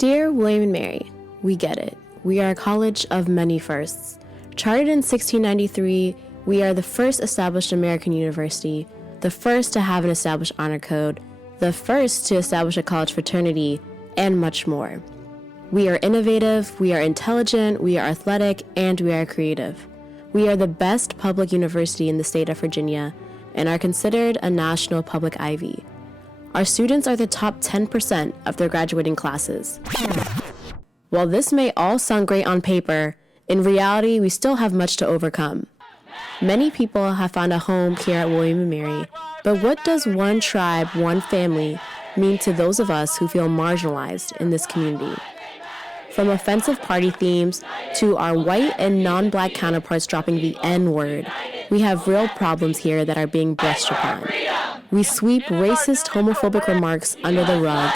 Dear William and Mary, we get it. We are a college of many firsts. Chartered in 1693, we are the first established American university, the first to have an established honor code, the first to establish a college fraternity, and much more. We are innovative, we are intelligent, we are athletic, and we are creative. We are the best public university in the state of Virginia and are considered a national public Ivy. Our students are the top 10% of their graduating classes. While this may all sound great on paper, in reality, we still have much to overcome. Many people have found a home here at William & Mary, but what does one tribe, one family mean to those of us who feel marginalized in this community? From offensive party themes to our white and non-black counterparts dropping the N-word, we have real problems here that are being brushed upon. We sweep racist, homophobic remarks under the rug.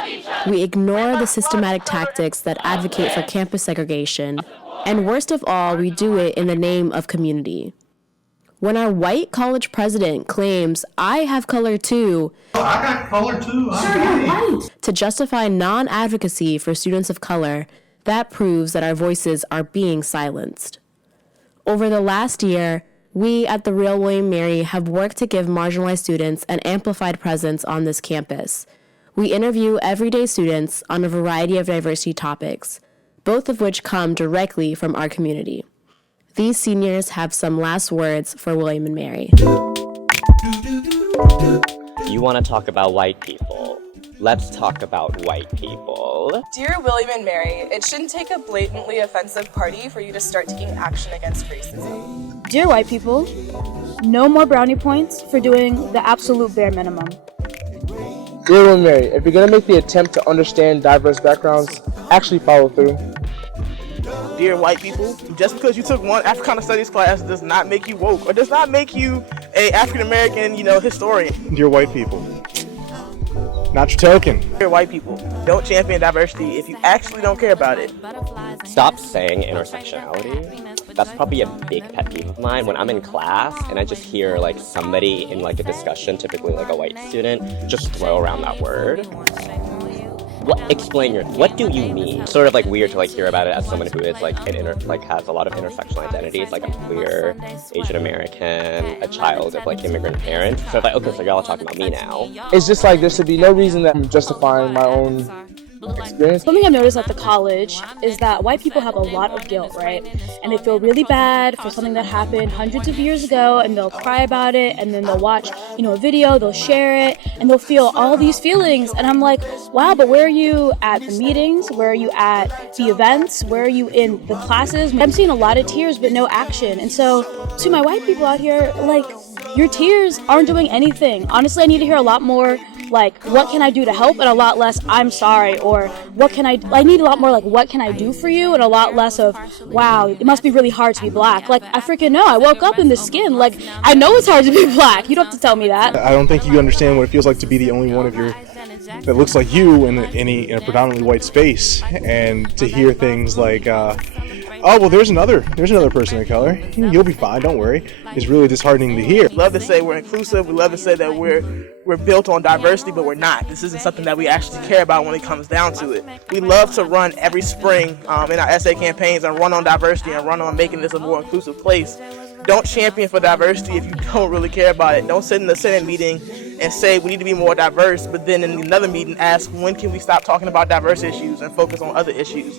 We ignore the systematic tactics that advocate for campus segregation. And worst of all, we do it in the name of community. When our white college president claims, I have color too, I got color too, I'm white, to justify non-advocacy for students of color, that proves that our voices are being silenced. Over the last year, we at the Real William & Mary have worked to give marginalized students an amplified presence on this campus. We interview everyday students on a variety of diversity topics, both of which come directly from our community. These seniors have some last words for William & Mary. You want to talk about white people? Let's talk about white people. Dear William and Mary, it shouldn't take a blatantly offensive party for you to start taking action against racism. Dear white people, no more brownie points for doing the absolute bare minimum. Dear William and Mary, if you're going to make the attempt to understand diverse backgrounds, actually follow through. Dear white people, just because you took one Africana Studies class does not make you woke or does not make you a African American, historian. Dear white people, not your token. Dear white people, don't champion diversity if you actually don't care about it. Stop saying intersectionality. That's probably a big pet peeve of mine when I'm in class and I just hear somebody in a discussion, typically a white student, just throw around that word. What do you mean? Sort of weird to hear about it as someone who is has a lot of intersectional identities, like a queer, Asian American, a child of immigrant parents. So it's okay, so y'all are talking about me now. It's just there should be no reason that I'm justifying my own experience. Something I've noticed at the college is that white people have a lot of guilt, right? And they feel really bad for something that happened hundreds of years ago, and they'll cry about it, and then they'll watch, a video, they'll share it, and they'll feel all these feelings. And I'm like, wow, but where are you at the meetings? Where are you at the events? Where are you in the classes? I'm seeing a lot of tears, but no action. And so to my white people out here, your tears aren't doing anything. Honestly, I need to hear a lot more what can I do to help, and a lot less I'm sorry, or I need a lot more what can I do for you, and a lot less of wow, it must be really hard to be black. I freaking know, I woke up in this skin, I know it's hard to be black. You don't have to tell me that. I don't think you understand what it feels like to be the only one of that looks like you in a predominantly white space, and to hear things oh, well, there's another person of color. You'll be fine, don't worry. It's really disheartening to hear. We love to say we're inclusive. We love to say that we're built on diversity, but we're not. This isn't something that we actually care about when it comes down to it. We love to run every spring in our essay campaigns and run on diversity and run on making this a more inclusive place. Don't champion for diversity if you don't really care about it. Don't sit in the Senate meeting and say we need to be more diverse, but then in another meeting ask when can we stop talking about diverse issues and focus on other issues.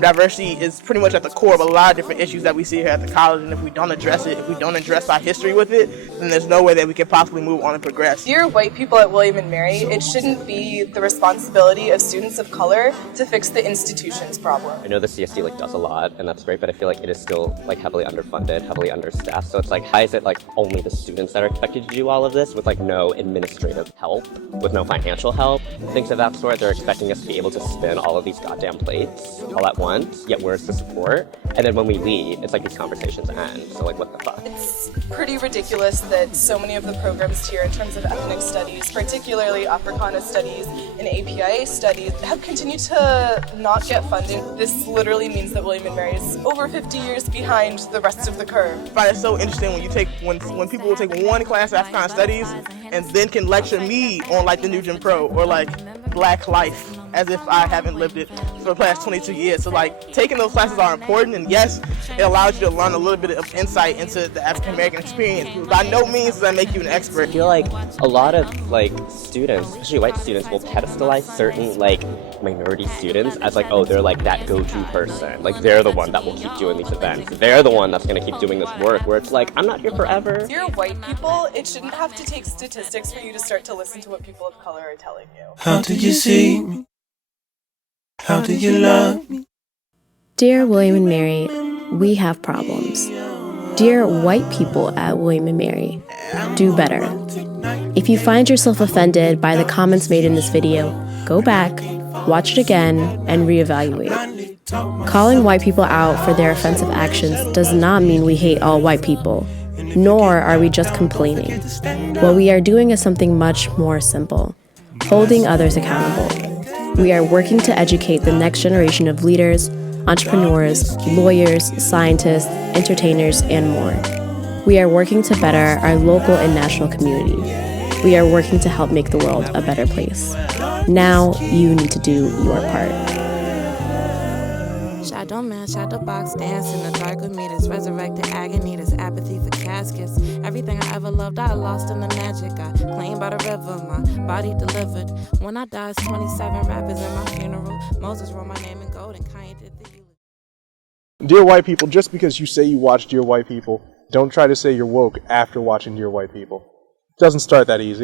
Diversity is pretty much at the core of a lot of different issues that we see here at the college, and if we don't address it, if we don't address our history with it, then there's no way that we can possibly move on and progress. Dear white people at William and Mary, it shouldn't be the responsibility of students of color to fix the institution's problem. I know the CSD does a lot, and that's great, but I feel it is still heavily underfunded, heavily understaffed. So it's how is it only the students that are expected to do all of this with no administrative help, with no financial help, things of that sort? They're expecting us to be able to spin all of these goddamn plates all at once, yet where's the support? And then when we leave, it's these conversations end. So what the fuck? It's pretty ridiculous that so many of the programs here in terms of ethnic studies, particularly Africana studies and APIA studies, have continued to not get funded. This literally means that William and Mary is over 50 years behind the rest of the curve. I find it so interesting when people will take one class of Africana studies and then can lecture me on the new Jim Crow or Black life. as if I haven't lived it for the past 22 years. So like taking those classes are important, and yes, it allows you to learn a little bit of insight into the African American experience. By no means does that make you an expert. I feel like a lot of like students, especially white students, will pedestalize certain like minority students as like, oh, they're like that go-to person. Like they're the one that will keep doing these events. They're the one that's gonna keep doing this work. Where it's like, I'm not here forever. Dear white people, it shouldn't have to take statistics for you to start to listen to what people of color are telling you. How do you see me? How do you love me? Dear William and Mary, we have problems. Dear white people at William and Mary, do better. If you find yourself offended by the comments made in this video, go back, watch it again, and reevaluate. Calling white people out for their offensive actions does not mean we hate all white people, nor are we just complaining. What we are doing is something much more simple: holding others accountable. We are working to educate the next generation of leaders, entrepreneurs, lawyers, scientists, entertainers, and more. We are working to better our local and national community. We are working to help make the world a better place. Now you need to do your part. Shadow man, shadow box, dance in the dark with me. This resurrected agony, this apathy for caskets. Everything I ever loved, I lost in the magic. I claimed by the river, my body delivered. When I died, 27 rappers in my funeral. Moses wrote my name in gold and Kanye did the eulogy. Dear white people, just because you say you watch Dear White People, don't try to say you're woke after watching Dear White People. It doesn't start that easy.